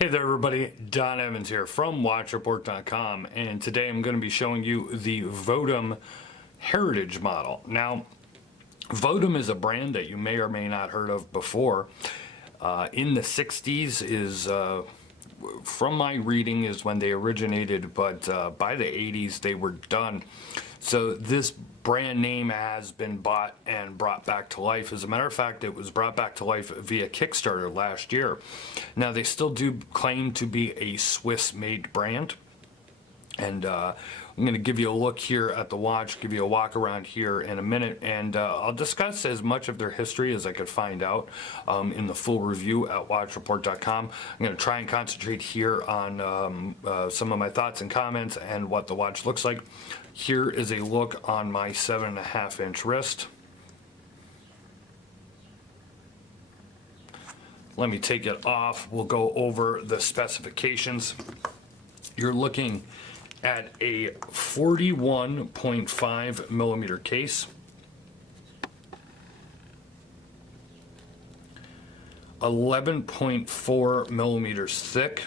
Hey there everybody, Don Evans here from WatchReport.com, and today I'm going to be showing you the Votum Heritage model. Now, Votum is a brand that you may or may not heard of before. In the 60s is, from my reading, is when they originated, but by the 80s they were done. So this brand name has been bought and brought back to life. As a matter of fact, it was brought back to life via Kickstarter last year. Now, they still do claim to be a Swiss-made brand. And I'm going to give you a look here at the watch, give you a walk around here in a minute, and I'll discuss as much of their history as I could find out in the full review at watchreport.com. I'm going to try and concentrate here on some of my thoughts and comments and what the watch looks like. Here is a look on my 7.5-inch wrist. Let me take it off. We'll go over the specifications. You're looking at a 41.5 millimeter case, 11.4 millimeters thick.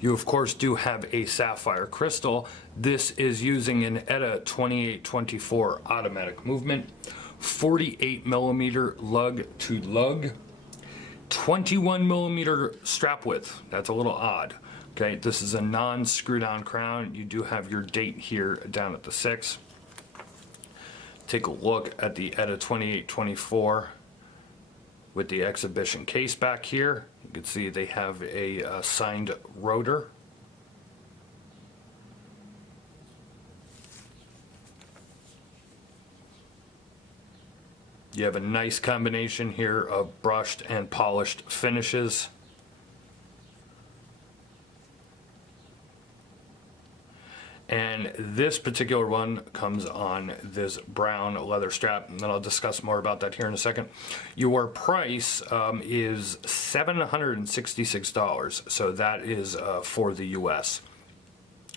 You of course do have a sapphire crystal. This is using an ETA 2824 automatic movement, 48 millimeter lug to lug, 21 millimeter strap width. That's a little odd. Okay, this is a non-screw down crown. You do have your date here down at the 6. Take a look at the ETA 2824 with the exhibition case back here. You can see they have a signed rotor. You have a nice combination here of brushed and polished finishes. And this particular one comes on this brown leather strap, and then I'll discuss more about that here in a second. Your price is $766, so that is for the US.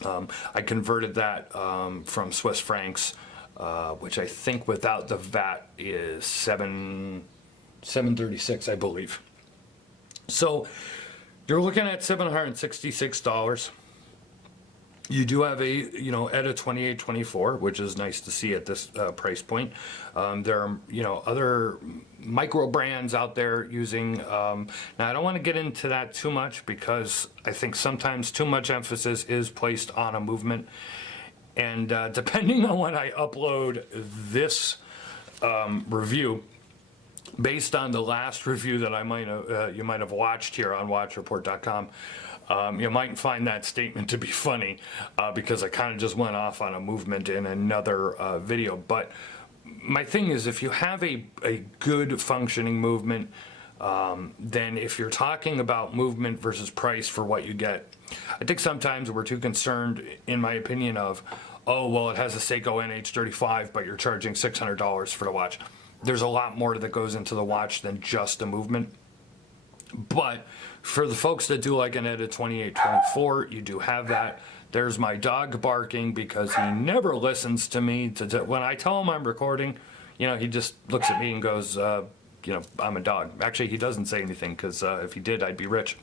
I converted that from Swiss francs, which I think without the VAT is $736, I believe. So you're looking at $766. You do have a, ETA 2824, which is nice to see at this price point. There are, other micro brands out there using, now I don't want to get into that too much because I think sometimes too much emphasis is placed on a movement. And depending on when I upload this review, based on the last review that I you might have watched here on WatchReport.com, you might find that statement to be funny because I kind of just went off on a movement in another video. But my thing is, if you have a good functioning movement, then if you're talking about movement versus price for what you get, I think sometimes we're too concerned, in my opinion, of, oh, well, it has a Seiko NH35, but you're charging $600 for the watch. There's a lot more that goes into the watch than just a movement. But for the folks that do like an ETA 2824, you do have that. There's my dog barking because he never listens to me. When I tell him I'm recording, he just looks at me and goes, I'm a dog. Actually, he doesn't say anything because if he did, I'd be rich.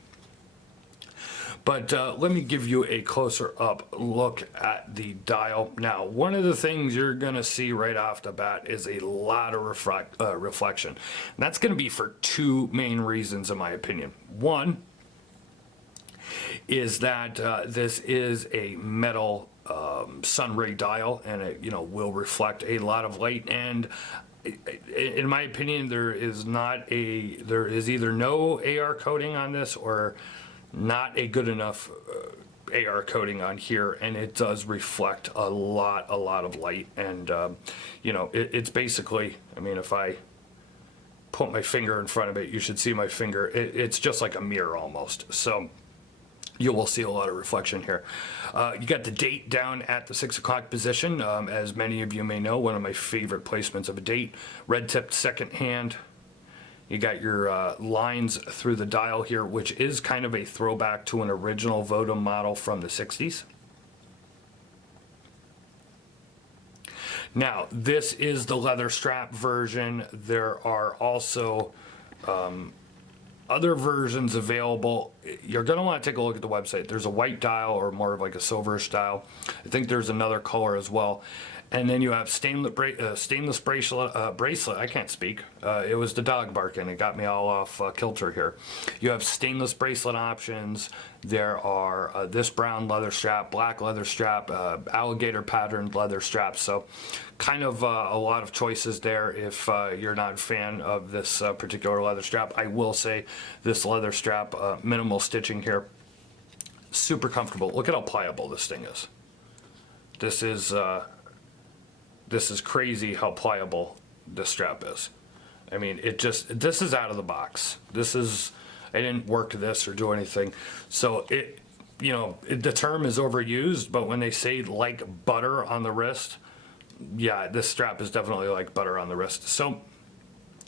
But let me give you a closer up look at the dial. Now, one of the things you're going to see right off the bat is a lot of reflection. And that's going to be for two main reasons, in my opinion. One is that this is a metal sun ray dial, and it will reflect a lot of light. And in my opinion, there is either no AR coating on this or not a good enough AR coating on here, and it does reflect a lot of light. And it's basically, if I put my finger in front of it, you should see my finger. It's just like a mirror almost. So you will see a lot of reflection here. You got the date down at the 6 o'clock position. As many of you may know, one of my favorite placements of a date. Red tipped second hand. You got your lines through the dial here, which is kind of a throwback to an original Votum model from the 60s. Now, this is the leather strap version. There are also other versions available, you're going to want to take a look at the website. There's a white dial or more of like a silverish dial. I think there's another color as well. And then you have stainless bracelet. I can't speak. It was the dog barking. It got me all off kilter here. You have stainless bracelet options. There are this brown leather strap, black leather strap, alligator patterned leather straps. So kind of a lot of choices there if you're not a fan of this particular leather strap. I will say this leather strap, minimal stitching here, super comfortable. Look at how pliable this thing is. This is crazy how pliable this strap is. I mean, this is out of the box. I didn't work this or do anything. So the term is overused, but when they say like butter on the wrist, yeah, this strap is definitely like butter on the wrist. So,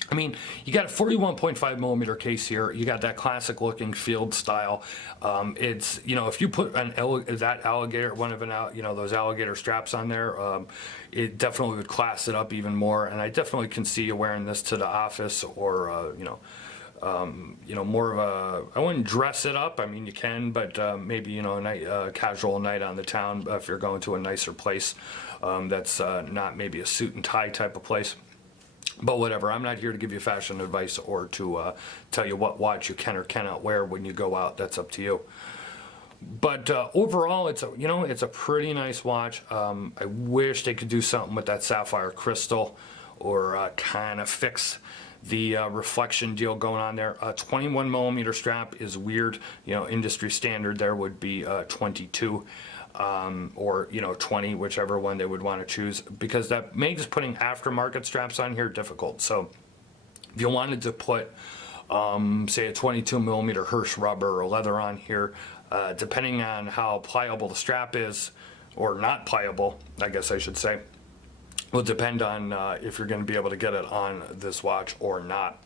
I mean, you got a 41.5 millimeter case here. You got that classic looking field style. It's, if you put that alligator, those alligator straps on there, it definitely would class it up even more. And I definitely can see you wearing this to the office or, more of I wouldn't dress it up. I mean, you can, but maybe, a casual night on the town if you're going to a nicer place that's not maybe a suit and tie type of place. But whatever, I'm not here to give you fashion advice or to tell you what watch you can or cannot wear when you go out. That's up to you. But overall, it's a pretty nice watch. I wish they could do something with that sapphire crystal or kind of fix the reflection deal going on there. 21 millimeter strap is weird. Industry standard there would be 22. Or 20, whichever one they would want to choose, because that makes putting aftermarket straps on here difficult. So if you wanted to put say a 22 millimeter Hirsch rubber or leather on here, depending on how pliable the strap is, or not pliable, I guess I should say, will depend on if you're going to be able to get it on this watch or not.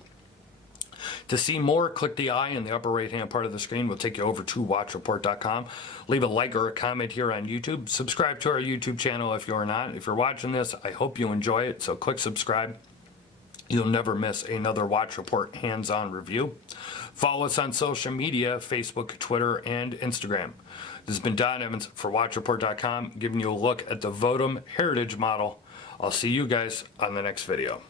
To see more, click the eye in the upper right hand part of the screen. We'll take you over to watchreport.com. Leave a like or a comment here on YouTube. Subscribe to our YouTube channel if you're not. If you're watching this, I hope you enjoy it, so click subscribe. You'll never miss another Watch Report hands-on review. Follow us on social media, Facebook, Twitter, and Instagram. This has been Don Evans for watchreport.com, giving you a look at the Votum Heritage model. I'll see you guys on the next video.